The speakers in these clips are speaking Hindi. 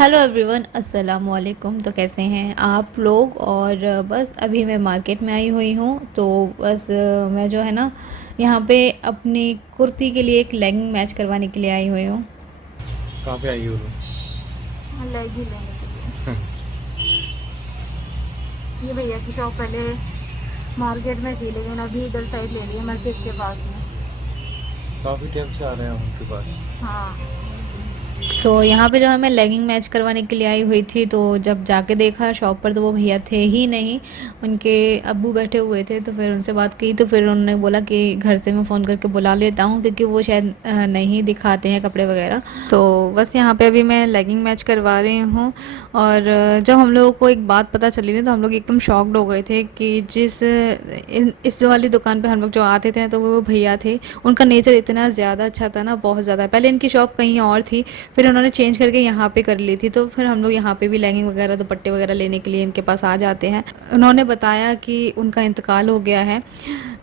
हेलो एवरीवन, अस्सलाम वालेकुम। तो कैसे हैं आप लोग? और बस अभी मैं मार्केट में आई हुई हूँ। तो बस मैं जो है ना यहाँ पे अपनी कुर्ती के लिए एक लेगिंग मैच करवाने के लिए आई हुई हूँ। कहाँ पे आई हो तुम? लेगी लेने के लिए ये भैया की शॉप पहले मार्केट में थी, लेकिन अभी इधर साइड ले ली है, मस्जिद के पास में। काफ़ी टाइम से आ रहे हैं हम उनके पास। हाँ, तो यहाँ पे जो है मैं लेगिंग मैच करवाने के लिए आई हुई थी। तो जब जाके देखा शॉप पर तो वो भैया थे ही नहीं, उनके अब्बू बैठे हुए थे। तो फिर उनसे बात की तो फिर उन्होंने बोला कि घर से मैं फ़ोन करके बुला लेता हूँ, क्योंकि वो शायद नहीं दिखाते हैं कपड़े वगैरह। तो बस यहाँ पे अभी मैं लेगिंग मैच करवा रही हूँ। और जब हम लोगों को एक बात पता चली ना, तो हम लोग एकदम शॉक्ड हो गए थे कि इस वाली दुकान पे हम लोग जो आते थे तो वो भैया थे। उनका नेचर इतना ज़्यादा अच्छा था ना, बहुत ज़्यादा। पहले इनकी शॉप कहीं और थी, फिर उन्होंने चेंज करके यहाँ पे कर ली थी। तो फिर हम लोग यहाँ पे भी लेगिंग वगैरह दुपट्टे वगैरह लेने के लिए इनके पास आ जाते हैं। उन्होंने बताया कि उनका इंतकाल हो गया है।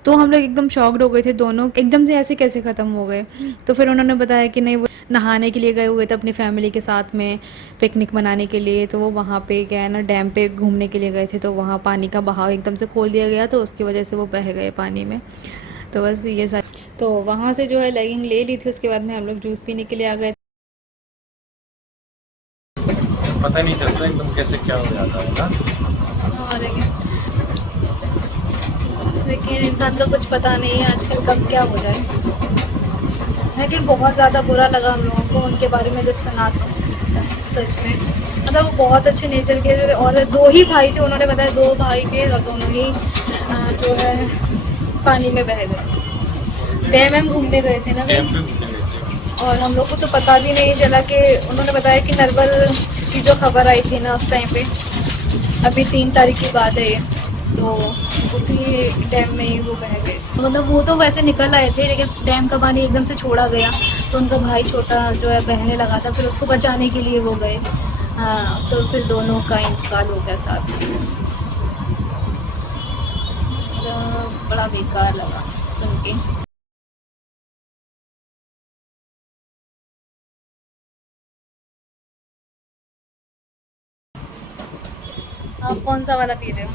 तो हम लोग एकदम शॉक्ड हो गए थे दोनों, एकदम से ऐसे कैसे ख़त्म हो गए। तो फिर उन्होंने बताया कि नहीं, वो नहाने के लिए गए हुए थे अपनी फैमिली के साथ में, पिकनिक मनाने के लिए। तो वो वहाँ पे क्या है ना, डैम पे घूमने के लिए गए थे। तो वहाँ पानी का बहाव एकदम से खोल दिया गया, तो उसकी वजह से वो बह गए पानी में। तो बस ये सारी, तो वहाँ से जो है लेगिंग ले ली थी। उसके बाद में हम लोग जूस पीने के लिए आ गए। पता नहीं चलता एकदम कैसे क्या हो जाता है ना। और क्या, लेकिन इंसान का कुछ पता नहीं है आजकल कब क्या हो जाए। लेकिन बहुत ज़्यादा बुरा लगा हम लोगों को उनके बारे में जब सुना, तो सच में मतलब वो बहुत अच्छे नेचर के थे। और दो ही भाई थे, उन्होंने बताया दो भाई थे और दोनों ही जो है पानी में बह गए। डैम में घूमने गए थे ना डैम पे कहीं। घूमने गए थे। और हम लोग को तो पता भी नहीं चला कि उन्होंने बताया कि नरवल की जो खबर आई थी ना उस टाइम पे, अभी 3 तारीख की बात है ये, तो उसी डैम में ही वो बह गए। मतलब वो तो वैसे निकल आए थे, लेकिन डैम का पानी एकदम से छोड़ा गया। तो उनका भाई छोटा जो है बहने लगा था, फिर उसको बचाने के लिए वो गए। हाँ, तो फिर दोनों का इंतकाल हो गया साथ में। तो बड़ा बेकार लगा सुन के। आप कौन सा वाला पी रहे हो?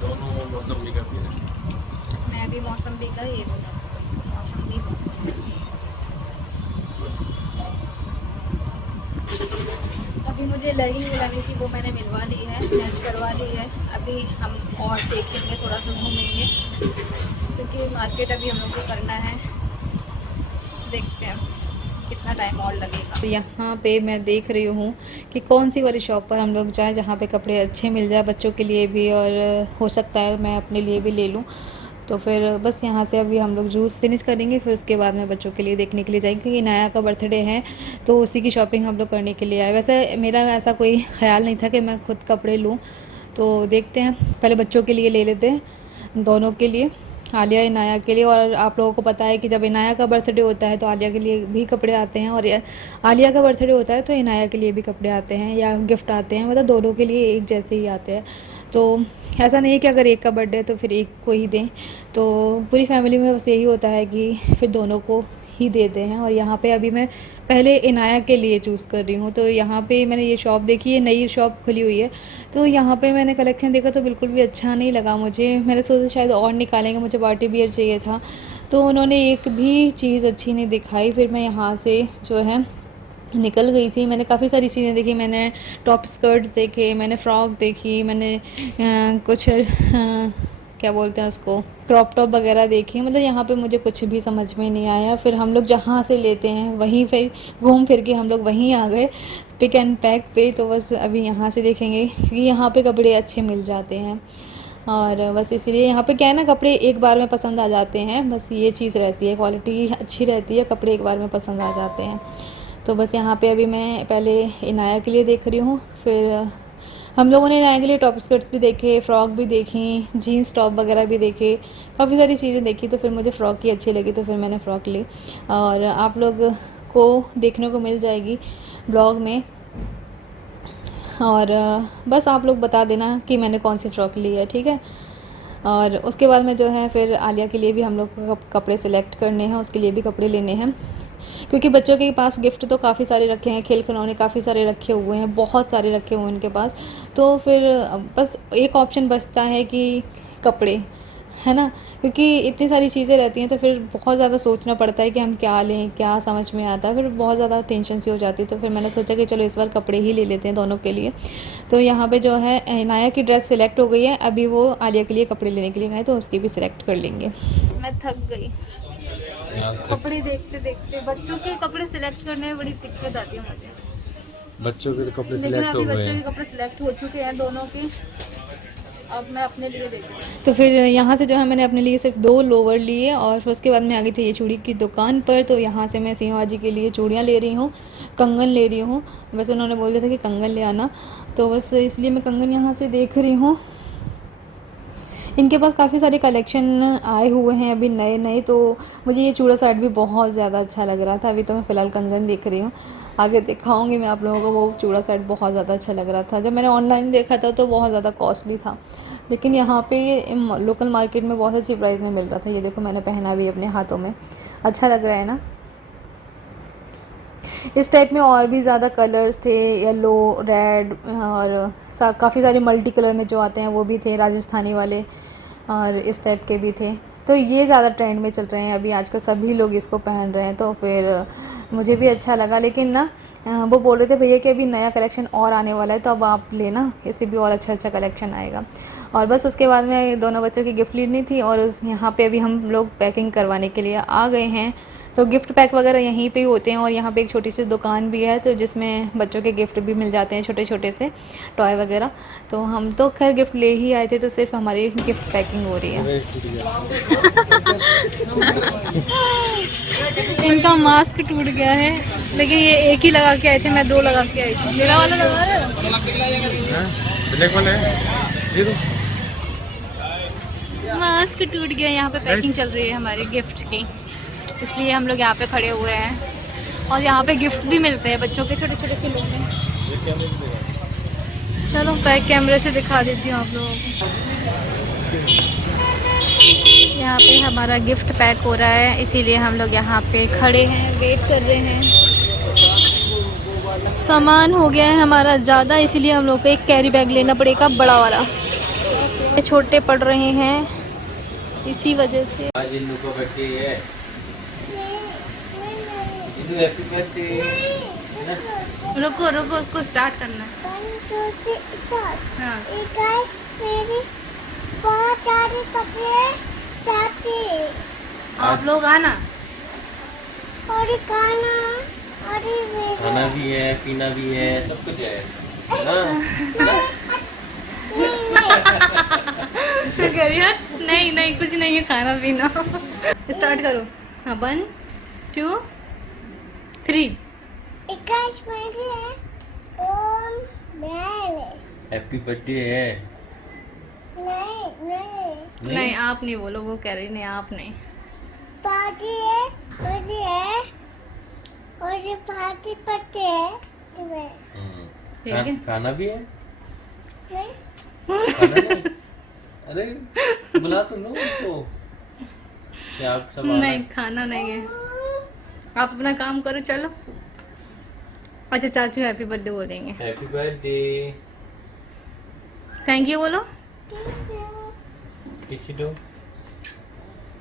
दोनों मौसमी का पी रहे हैं। मैं भी मौसम्बी का, ये भी मौसम्बी मौसम्बी। अभी मुझे लेगिंग दिलानी थी, वो मैंने मिलवा ली है, मैच करवा ली है। अभी हम और देखेंगे, थोड़ा सा घूमेंगे, क्योंकि मार्केट अभी हम लोग को करना है। देखते हैं कितना टाइम और लगेगा। तो यहाँ पे मैं देख रही हूँ कि कौन सी वाली शॉप पर हम लोग जाएँ जहाँ पे कपड़े अच्छे मिल जाए बच्चों के लिए भी, और हो सकता है मैं अपने लिए भी ले लूँ। तो फिर बस यहाँ से अभी हम लोग जूस फिनिश करेंगे, फिर उसके बाद में बच्चों के लिए देखने के लिए जाएंगे, क्योंकि नया का बर्थडे है। तो उसी की शॉपिंग हम लोग करने के लिए आए। वैसे मेरा ऐसा कोई ख्याल नहीं था कि मैं खुद कपड़े लूँ। तो देखते हैं, पहले बच्चों के लिए ले लेते हैं, दोनों के लिए, आलिया इनाया के लिए। और आप लोगों को पता है कि जब इनाया का बर्थडे होता है तो आलिया के लिए भी कपड़े आते हैं, और आलिया का बर्थडे होता है तो इनाया के लिए भी कपड़े आते हैं या गिफ्ट आते हैं। मतलब दोनों के लिए एक जैसे ही आते हैं। तो ऐसा नहीं है कि अगर एक का बर्थडे है तो फिर एक को ही दें। तो पूरी फैमिली में बस यही होता है कि फिर दोनों को ही देते हैं। और यहाँ पे अभी मैं पहले इनाया के लिए चूज़ कर रही हूँ। तो यहाँ पे मैंने ये शॉप देखी है, नई शॉप खुली हुई है। तो यहाँ पे मैंने कलेक्शन देखा तो बिल्कुल भी अच्छा नहीं लगा मुझे। मैंने सोचा शायद और निकालेंगे, मुझे पार्टी वियर चाहिए था। तो उन्होंने एक भी चीज़ अच्छी नहीं दिखाई। फिर मैं यहाँ से जो है निकल गई थी। मैंने काफ़ी सारी चीज़ें देखी, मैंने टॉप स्कर्ट्स देखे, मैंने फ़्रॉक देखी, मैंने कुछ क्या बोलते हैं उसको, क्रॉप टॉप वगैरह देखी। मतलब यहाँ पे मुझे कुछ भी समझ में नहीं आया। फिर हम लोग जहाँ से लेते हैं वहीं फिर घूम फिर के हम लोग वहीं आ गए, पिक एंड पैक पे। तो बस अभी यहाँ से देखेंगे, क्योंकि यहाँ पे कपड़े अच्छे मिल जाते हैं। और बस इसीलिए यहाँ पे क्या है ना, कपड़े एक बार में पसंद आ जाते हैं। बस ये चीज़ रहती है, क्वालिटी अच्छी रहती है, कपड़े एक बार में पसंद आ जाते हैं। तो बस यहाँ पे अभी मैं पहले इनाया के लिए देख रही हूँ। फिर हम लोगों ने इनाया के लिए टॉप स्कर्ट्स भी देखे, फ़्रॉक भी देखी, जीन्स टॉप वगैरह भी देखे, काफ़ी सारी चीज़ें देखी। तो फिर मुझे फ़्रॉक ही अच्छी लगी, तो फिर मैंने फ़्रॉक ली। और आप लोग को देखने को मिल जाएगी ब्लॉग में। और बस आप लोग बता देना कि मैंने कौन सी फ़्रॉक ली है, ठीक है। और उसके बाद में जो है फिर आलिया के लिए भी हम लोग को कपड़े सेलेक्ट करने हैं, उसके लिए भी कपड़े लेने हैं। क्योंकि बच्चों के पास गिफ्ट तो काफ़ी सारे रखे हैं, खेल खिलौने काफ़ी सारे रखे हुए हैं, बहुत सारे रखे हुए हैं उनके पास। तो फिर बस एक ऑप्शन बचता है कि कपड़े, है ना, क्योंकि इतनी सारी चीज़ें रहती हैं तो फिर बहुत ज़्यादा सोचना पड़ता है कि हम क्या लें, क्या समझ में आता है, फिर बहुत ज़्यादा टेंशन सी हो जाती है। तो फिर मैंने सोचा कि चलो इस बार कपड़े ही ले लेते हैं दोनों के लिए। तो यहाँ पे जो है इनाया की ड्रेस सिलेक्ट हो गई है, अभी वो आलिया के लिए कपड़े लेने के लिए गए तो उसकी भी सिलेक्ट कर लेंगे। मैं थक गई कपड़े देखते देखते, बच्चों के कपड़े सिलेक्ट करने में बड़ी दिक्कत आती है मुझे। बच्चों के तो कपड़े लेकिन सिलेक्ट हो अभी गए बच्चों हैं। के कपड़े सिलेक्ट हो चुके हैं दोनों के, अब मैं अपने लिए देख रही हूँ। तो फिर यहाँ से जो है मैंने अपने लिए सिर्फ 2 लोवर लिए और फिर उसके बाद मैं आ गई थी ये चूड़ी की दुकान पर। तो यहाँ से मैं सीमा जी के लिए चूड़ियाँ ले रही हूँ, कंगन ले रही हूँ। वैसे उन्होंने बोल दिया था कि कंगन ले आना, तो बस इसलिए मैं कंगन यहाँ से देख रही हूँ। इनके पास काफ़ी सारे कलेक्शन आए हुए हैं अभी नए नए, तो मुझे ये चूड़ा सेट भी बहुत ज़्यादा अच्छा लग रहा था। अभी तो मैं फ़िलहाल कंगन देख रही हूँ, आगे दिखाऊंगी मैं आप लोगों को। वो चूड़ा सेट बहुत ज़्यादा अच्छा लग रहा था, जब मैंने ऑनलाइन देखा था तो बहुत ज़्यादा कॉस्टली था, लेकिन यहाँ पे लोकल मार्केट में बहुत अच्छी प्राइस में मिल रहा था। ये देखो मैंने पहना भी अपने हाथों में, अच्छा लग रहा है ना। इस टाइप में और भी ज़्यादा कलर्स थे, येलो, रेड और काफ़ी सारे मल्टी कलर में जो आते हैं वो भी थे, राजस्थानी वाले और इस टाइप के भी थे। तो ये ज़्यादा ट्रेंड में चल रहे हैं अभी आजकल, सभी लोग इसको पहन रहे हैं, तो फिर मुझे भी अच्छा लगा। लेकिन ना वो बोल रहे थे भैया कि अभी नया कलेक्शन और आने वाला है, तो अब आप लेना, इससे भी और अच्छा अच्छा कलेक्शन आएगा। और बस उसके बाद में दोनों बच्चों की गिफ्ट लेनी थी और यहाँ पे अभी हम लोग पैकिंग करवाने के लिए आ गए हैं। तो गिफ्ट पैक वगैरह यहीं पे ही होते हैं और यहाँ पे एक छोटी सी दुकान भी है, तो जिसमें बच्चों के गिफ्ट भी मिल जाते हैं, छोटे छोटे से टॉय वगैरह। तो हम तो खैर गिफ्ट ले ही आए थे, तो सिर्फ हमारी गिफ्ट पैकिंग हो रही है। इनका मास्क टूट गया है, लेकिन ये एक ही लगा के आए थे, मैं 2 लगा के आई थी। मेरा वाला लगा रहे हो? मास्क टूट गया। यहाँ पे पैकिंग चल रही है हमारी गिफ्ट की, इसलिए हम लोग यहाँ पे खड़े हुए हैं। और यहाँ पे गिफ्ट भी मिलते हैं बच्चों के, छोटे छोटे खिलौने। चलो बैक कैमरे से दिखा देती हूँ आप लोगों को। यहाँ पे हमारा गिफ्ट पैक हो रहा है, इसीलिए हम लोग यहाँ पे खड़े हैं, वेट कर रहे हैं। सामान हो गया है हमारा ज़्यादा, इसीलिए हम लोग को एक कैरी बैग लेना पड़ेगा, बड़ा वाला। ये छोटे पड़ रहे हैं इसी वजह से। आज इन लोगों का बर्थडे है, हैप्पी बर्थडे। रुको रुको, उसको स्टार्ट करना है। 1 2 3 start. हाँ। Hey guys, मेरी बहुत सारी पत्ते जाती आप लोग आना। और ये खाना और ये खाना भी है, पीना भी है, सब कुछ है ना? तो कह रही है नहीं नहीं कुछ नहीं है, खाना पीना। स्टार्ट करो। हाँ 1 2 3। Hey guys, मेरी है ओम मैंने हैप्पी बर्थडे है। नहीं नहीं आप नहीं बोलो, वो कह रही नहीं, आप नहीं। पार्टी है और ये पार्टी पत्ते है तुम्हें ठीक है। खाना भी है, नहीं खाना नहीं? अरे बुला तो लो उसको, क्या आप सब नहीं खाना नहीं है, आप अपना काम करो चलो। अच्छा चाचू हैप्पी बर्थडे बोलेंगे। Happy birthday. थैंक यू बोलो। पीछे दो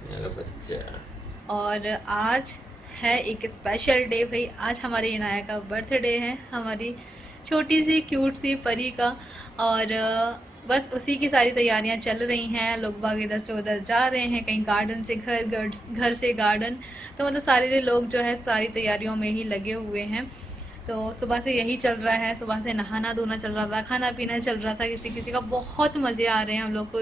मेरा बच्चा। और आज है एक स्पेशल डे भाई, आज हमारे इनाया का बर्थडे है, हमारी छोटी सी क्यूट सी परी का। और बस उसी की सारी तैयारियां चल रही हैं, लोग बाग इधर से उधर जा रहे हैं, कहीं गार्डन से घर से गार्डन। तो मतलब सारे लोग जो है सारी तैयारियों में ही लगे हुए हैं। तो सुबह से यही चल रहा है, सुबह से नहाना धोना चल रहा था, खाना पीना चल रहा था, किसी किसी का बहुत मज़े आ रहे हैं हम लोग को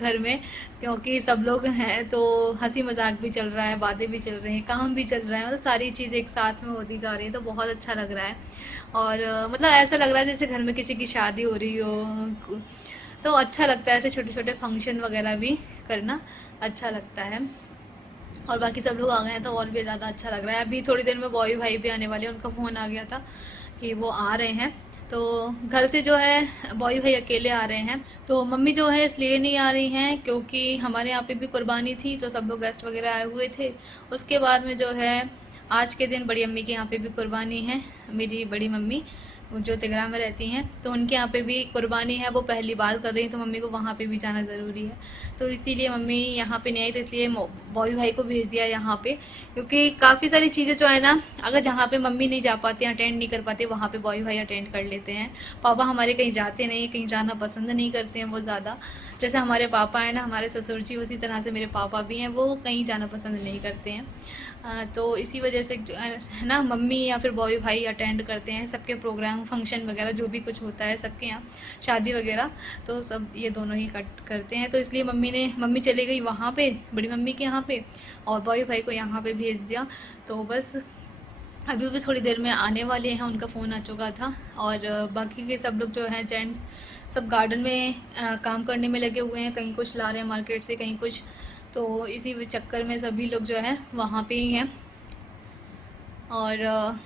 घर में, क्योंकि सब लोग हैं तो हंसी मजाक भी चल रहा है, बातें भी चल रही हैं, काम भी चल रहा है, मतलब सारी चीज़ें एक साथ में होती जा रही है, तो बहुत अच्छा लग रहा है। और मतलब ऐसा लग रहा है जैसे घर में किसी की शादी हो रही हो, तो अच्छा लगता है। ऐसे छोटे छोटे फंक्शन वगैरह भी करना अच्छा लगता है। और बाकी सब लोग आ गए हैं तो और भी ज़्यादा अच्छा लग रहा है। अभी थोड़ी देर में बॉय भाई भी आने वाले हैं, उनका फ़ोन आ गया था कि वो आ रहे हैं। तो घर से जो है बॉय भाई अकेले आ रहे हैं, तो मम्मी जो है इसलिए नहीं आ रही हैं क्योंकि हमारे यहाँ पे भी कुर्बानी थी, तो सब लोग गेस्ट वगैरह आए हुए थे। उसके बाद में जो है आज के दिन बड़ी अम्मी के यहाँ पे भी कुर्बानी है। मेरी बड़ी मम्मी जो तिगरा में रहती हैं, तो उनके यहाँ पे भी कुर्बानी है, वो पहली बार कर रही हैं, तो मम्मी को वहाँ पे भी जाना ज़रूरी है। तो इसीलिए मम्मी यहाँ पे नहीं आई, तो इसलिए बॉबी भाई को भेज दिया यहाँ पे, क्योंकि काफ़ी सारी चीज़ें जो है ना, अगर जहाँ पे मम्मी नहीं जा पाती, अटेंड नहीं कर पाती, वहाँ पे बॉबी भाई अटेंड कर लेते हैं। पापा हमारे कहीं जाते नहीं, कहीं जाना पसंद नहीं करते हैं वो ज़्यादा। जैसे हमारे पापा हैं ना, हमारे ससुर जी, उसी तरह से मेरे पापा भी हैं, वो कहीं जाना पसंद नहीं करते हैं। तो इसी वजह से जो है ना, मम्मी या फिर बॉबी भाई अटेंड करते हैं सबके प्रोग्राम, फंक्शन वगैरह जो भी कुछ होता है सबके यहाँ, शादी वगैरह, तो सब ये दोनों ही करते हैं। तो इसलिए मम्मी चली गई वहाँ पे, बड़ी मम्मी के यहाँ पे, और बॉबी भाई को यहाँ पे भेज दिया। तो बस अभी भी थोड़ी देर में आने वाले हैं, उनका फ़ोन आ चुका था। और बाकी के सब लोग जो हैं जेंट्स, सब गार्डन में काम करने में लगे हुए हैं, कहीं कुछ ला रहे हैं मार्केट से, कहीं कुछ, तो इसी चक्कर में सभी लोग जो है वहाँ पे ही हैं। और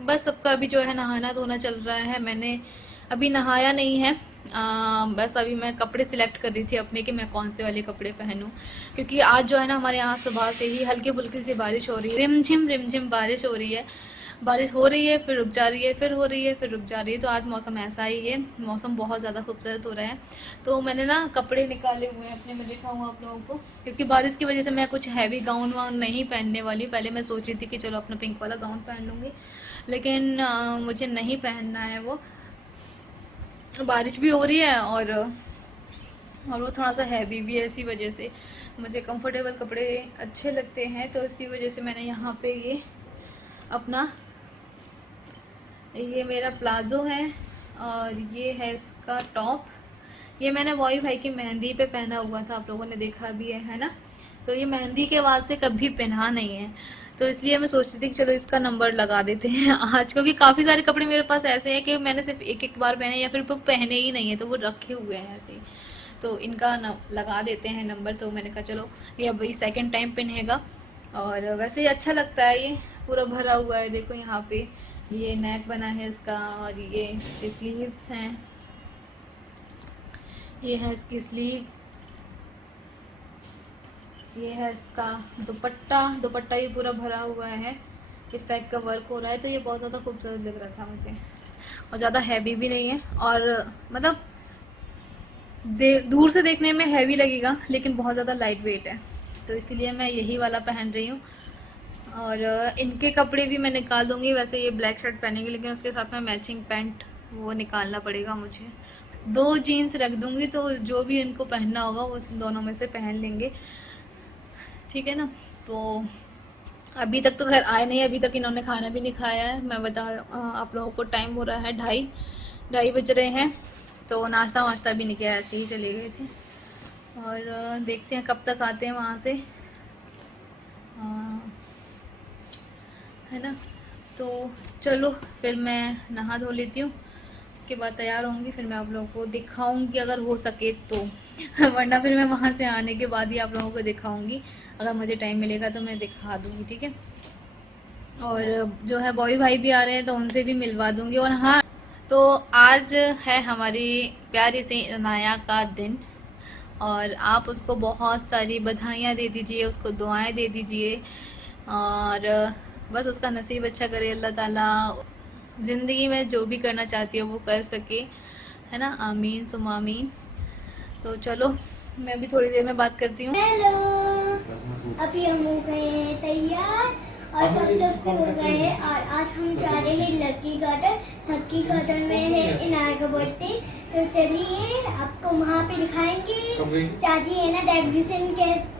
बस सबका अभी जो है नहाना धोना चल रहा है। मैंने अभी नहाया नहीं है, बस अभी मैं कपड़े सिलेक्ट कर रही थी अपने कि मैं कौन से वाले कपड़े पहनूं, क्योंकि आज जो है ना हमारे यहाँ सुबह से ही हल्की फुल्की सी बारिश हो रही है, रिमझिम बारिश हो रही है। बारिश हो रही है, फिर रुक जा रही है, फिर हो रही है, फिर रुक जा रही है। तो आज मौसम ऐसा ही है, मौसम बहुत ज़्यादा खूबसूरत हो रहा है। तो मैंने ना कपड़े निकाले हुए हैं अपने, मैं दिखाऊँ आप लोगों को, क्योंकि बारिश की वजह से मैं कुछ हैवी गाउन वाउन नहीं पहनने वाली। पहले मैं सोच रही थी कि चलो अपना पिंक वाला गाउन पहन लूँगी, लेकिन मुझे नहीं पहनना है वो, बारिश भी हो रही है और वो थोड़ा सा हैवी भी है। इसी वजह से मुझे कंफर्टेबल कपड़े अच्छे लगते हैं, तो इसी वजह से मैंने यहाँ पे ये अपना, ये मेरा प्लाजो है और ये है इसका टॉप। ये मैंने बॉबी भाई की मेहंदी पे पहना हुआ था, आप लोगों ने देखा भी है ना। तो ये मेहंदी के बाद से कभी पहना नहीं है, तो इसलिए मैं सोच रही थी कि चलो इसका नंबर लगा देते हैं आज, क्योंकि काफ़ी सारे कपड़े मेरे पास ऐसे हैं कि मैंने सिर्फ एक बार पहने या फिर वो पहने ही नहीं है, तो वो रखे हुए हैं ऐसे ही। तो इनका लगा देते हैं नंबर। तो मैंने कहा चलो ये अभी सेकंड टाइम पहनेगा, और वैसे ही अच्छा लगता है। ये पूरा भरा हुआ है, देखो यहाँ पे ये नेक बना है इसका, और ये इसकी स्लीव्स हैं, ये है इसकी स्लीव्स, ये है इसका दुपट्टा ये पूरा भरा हुआ है, इस टाइप का वर्क हो रहा है। तो ये बहुत ज़्यादा खूबसूरत लग रहा था मुझे, और ज़्यादा हैवी भी नहीं है, और मतलब दूर से देखने में हैवी लगेगा, लेकिन बहुत ज़्यादा लाइट वेट है, तो इसीलिए मैं यही वाला पहन रही हूँ। और इनके कपड़े भी मैं निकाल दूँगी। वैसे ये ब्लैक शर्ट पहनेंगे, लेकिन उसके साथ में मैचिंग पैंट वो निकालना पड़ेगा मुझे। 2 जीन्स रख दूँगी, तो जो भी इनको पहनना होगा वो दोनों में से पहन लेंगे, ठीक है ना। तो अभी तक तो खैर आए नहीं, अभी तक इन्होंने खाना भी नहीं खाया है। मैं बता आप लोगों को, टाइम हो रहा है 2:30 बज रहे हैं, तो नाश्ता वाश्ता भी नहीं किया, ऐसे ही चले गए थे। और देखते हैं कब तक आते हैं वहाँ से, है ना। तो चलो फिर मैं नहा धो लेती हूँ, उसके बाद तैयार होंगी, फिर मैं आप लोगों को दिखाऊंगी अगर हो सके तो वरना फिर मैं वहाँ से आने के बाद ही आप लोगों को दिखाऊंगी, अगर मुझे टाइम मिलेगा तो मैं दिखा दूँगी, ठीक है। और जो है बॉबी भाई भी आ रहे हैं, तो उनसे भी मिलवा दूँगी। और हाँ, तो आज है हमारी प्यारी सी अनाया का दिन, और आप उसको बहुत सारी बधाइयाँ दे दीजिए, उसको दुआएं दे दीजिए, और बस उसका नसीब अच्छा करे अल्लाह ताला, ज़िंदगी में जो भी करना चाहती है वो कर सके, है ना। आमीन सुम आमीन। तो चलो मैं भी थोड़ी देर में बात करती हूँ। हेलो, अभी हम हो गए हैं तैयार और सब लोग भी हो गए हैं, और आज हम जा रहे हैं लकी गार्डन में है इनाया का बर्थडे। तो चलिए आपको वहाँ पे दिखाएंगे, चाची है ना डेकोरेशन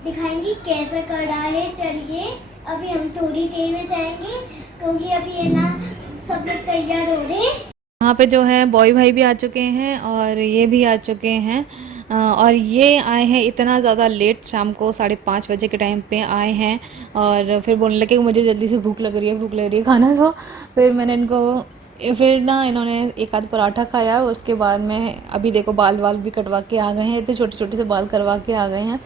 दिखाएंगी कैसा कर रहा है। चलिए अभी हम थोड़ी देर में जाएंगे, क्योंकि अभी है ना सब लोग तैयार हो रहे हैं। वहाँ पे जो है बॉय भाई भी आ चुके हैं, और ये भी आ चुके हैं, और ये आए हैं इतना ज़्यादा लेट, शाम को 5:30 बजे के टाइम पे आए हैं, और फिर बोलने लगे कि मुझे जल्दी से भूख लग रही है खाना दो। फिर मैंने फिर ना इन्होंने एक आध पराठा खाया, उसके बाद में अभी देखो बाल भी कटवा के आ गए हैं, इतने छोटे से बाल करवा के आ गए हैं,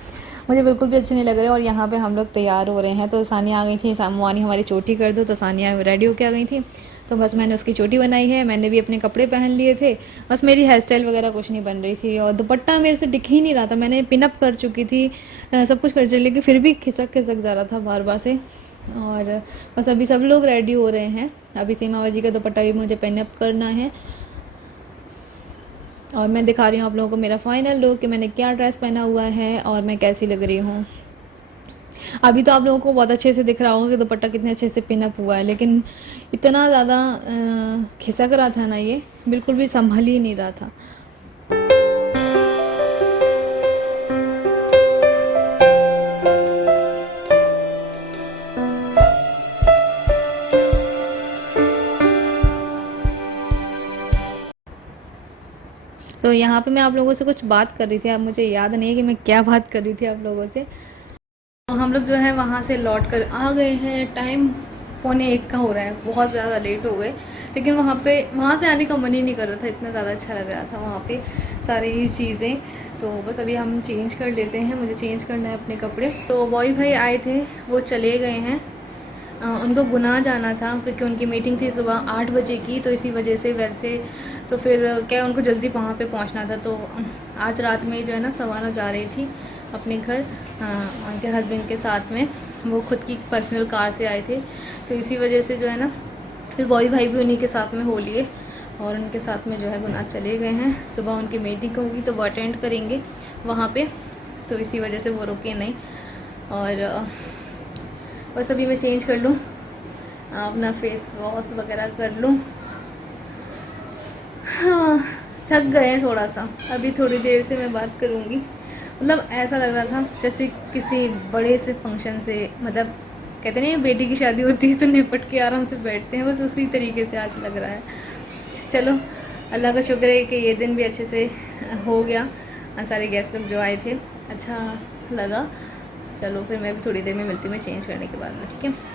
मुझे बिल्कुल भी अच्छे नहीं लग रहे। और यहाँ पे हम लोग तैयार हो रहे हैं, तो सानिया आ गई थी, सामुआनी हमारी चोटी कर दो, तो सानिया रेडी होके आ गई थी, तो बस मैंने उसकी चोटी बनाई है। मैंने भी अपने कपड़े पहन लिए थे, बस मेरी हेयर स्टाइल वगैरह कुछ नहीं बन रही थी, और दुपट्टा मेरे से दिख ही नहीं रहा था। मैंने पिनअप कर चुकी थी, सब कुछ कर चुकी, लेकिन फिर भी खिसक जा रहा था बार बार से, और बस अभी सब लोग रेडी हो रहे हैं। अभी सीमा जी का दुपट्टा भी मुझे पिन अप करना है और मैं दिखा रही हूँ आप लोगों को मेरा फाइनल लुक कि मैंने क्या ड्रेस पहना हुआ है और मैं कैसी लग रही हूँ। अभी तो आप लोगों को बहुत अच्छे से दिख रहा होगा कि दुपट्टा कितने अच्छे से पिन अप हुआ है, लेकिन इतना ज़्यादा खिसक रहा था ना, ये बिल्कुल भी संभल ही नहीं रहा था। तो यहाँ पे मैं आप लोगों से कुछ बात कर रही थी, अब मुझे याद नहीं है कि मैं क्या बात कर रही थी आप लोगों से। तो हम लोग जो है वहाँ से लौट कर आ गए हैं, टाइम 1:45 का हो रहा है, बहुत ज़्यादा लेट हो गए, लेकिन वहाँ से आने का मन ही नहीं कर रहा था, इतना ज़्यादा अच्छा लग रहा था वहाँ पे सारी चीज़ें। तो बस अभी हम चेंज कर लेते हैं, मुझे चेंज करना है अपने कपड़े। तो बॉय भाई आए थे, वो चले गए हैं, उनको गुना जाना था क्योंकि उनकी मीटिंग थी सुबह 8 बजे की, तो इसी वजह से वैसे तो फिर क्या उनको जल्दी वहाँ पे पहुँचना था। तो आज रात में जो है ना सवाना जा रही थी अपने घर उनके हस्बैंड के साथ में, वो खुद की पर्सनल कार से आए थे, तो इसी वजह से जो है ना फिर बॉय भाई भी उन्हीं के साथ में हो लिए और उनके साथ में जो है गुना चले गए हैं। सुबह उनकी मीटिंग होगी तो वो अटेंड करेंगे वहाँ पे, तो इसी वजह से वो रुके नहीं। और बस अभी मैं चेंज कर लूँ, अपना फेस वॉश वगैरह कर लूँ। हाँ, थक गए हैं थोड़ा सा, अभी थोड़ी देर से मैं बात करूँगी। मतलब ऐसा लग रहा था जैसे किसी बड़े से फंक्शन से, मतलब कहते नहीं बेटी की शादी होती है तो निपट के आराम से बैठते हैं, बस उसी तरीके से आज लग रहा है। चलो अल्लाह का शुक्र है कि ये दिन भी अच्छे से हो गया, सारे गेस्ट लोग जो आए थे अच्छा लगा। चलो फिर मैं भी थोड़ी देर में मिलती हूँ, मैं चेंज करने के बाद में, ठीक है।